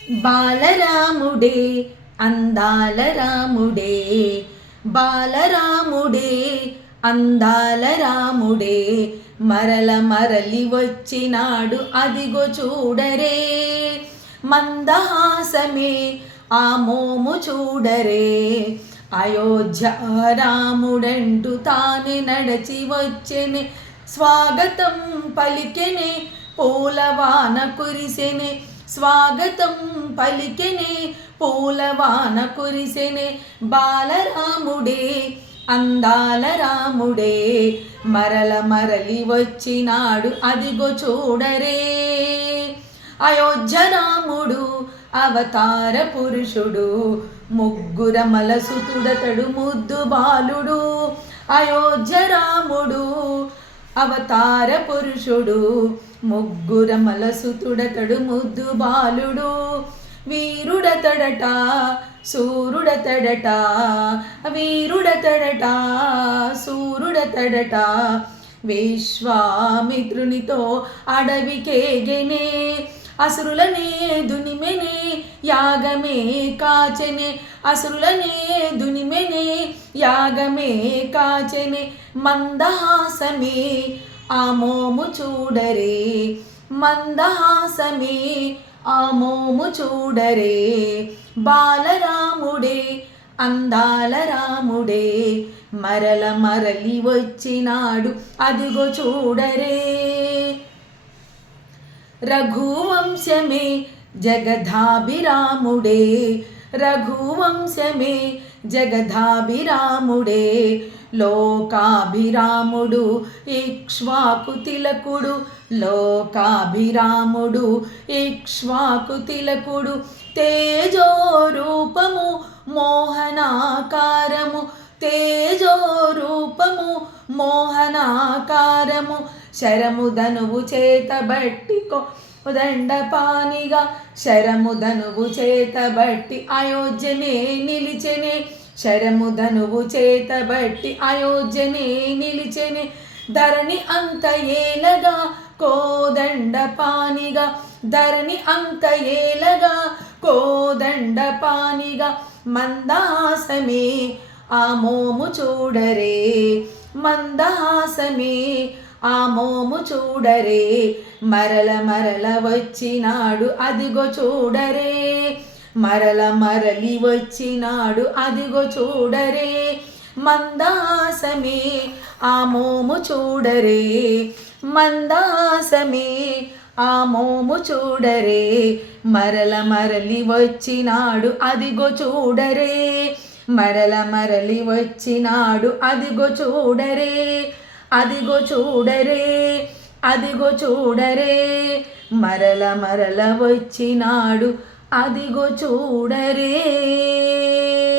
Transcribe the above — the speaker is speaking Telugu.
బాలరాముడే అందాల రాముడే, బాలరాముడే అందాల రాముడే, మరలి వచ్చినాడు అదిగో చూడరే, మందహాసమే ఆ మోము చూడరే, అయోధ్య రాముడంటూ తానే నడచి వచ్చెనే, స్వాగతం పలికెనే పూలవాన కురిసెనే, స్వాగతం పలికెనే పూలవాన కురిసెనే, బాలరాముడే అందాల రాముడే, మరలి వచ్చినాడు అదిగో చూడరే, అయోధ్య రాముడు అవతార పురుషుడు, ముగ్గురమల సుతుడతడు ముద్దు బాలుడు, అయోధ్య రాముడు అవతార పురుషుడు, ముగ్గురమల సుతుడతడు ముద్దు బాలుడు, వీరుడతడట సూరుడతడట, వీరుడతడట సూరుడతడట, విశ్వామిత్రునితో అడవికేగెనే, అసురులనే దునిమెనే యాగమే కాచెనే, అసురులనే దునిమెనే యాగమే కాచెనే, మందహాసమే ఆ మోము చూడరే, మందహాసమే ఆ మోము చూడరే, బాలరాముడే అందాల రాముడే, మరలి వచ్చినాడు అదిగో చూడరే, రఘువంశమే జగదాభిరాముడే, రఘువంశమే జగదాభిరాముడే, లోకాభిరాముడు ఇక్ష్వాకు తిలకుడు, లోకాభిరాముడు ఇక్ష్వాకు తిలకుడు, తేజోరూపము మోహనాకారము, తేజోరూపము మోహనాకారము, శరము ధనువు చేతబట్టి దండపానిగా, శరము ధనువు చేతబట్టి అయోధ్యనే నిలిచెనే, శరము ధనువు చేతబట్టి అయోధ్యనే నిలిచెనే, ధరణి అంత ఏలగా కోదండపానిగా, ధరణి అంత ఏలగా కోదండపానిగా, మందహాసమే ఆ మోము చూడరే, మందహాసమే ఆ మోము చూడరే, మరల వచ్చినాడు అదిగో చూడరే, మరలి వచ్చినాడు అదిగో చూడరే, మందహాసమే ఆ మోము చూడరే, మందహాసమే ఆ మోము చూడరే, మరలి వచ్చినాడు అదిగో చూడరే, మరలి వచ్చినాడు అదిగో చూడరే, అదిగో చూడరే, అదిగో చూడరే, మరల వచ్చినాడు అదిగో చూడరే.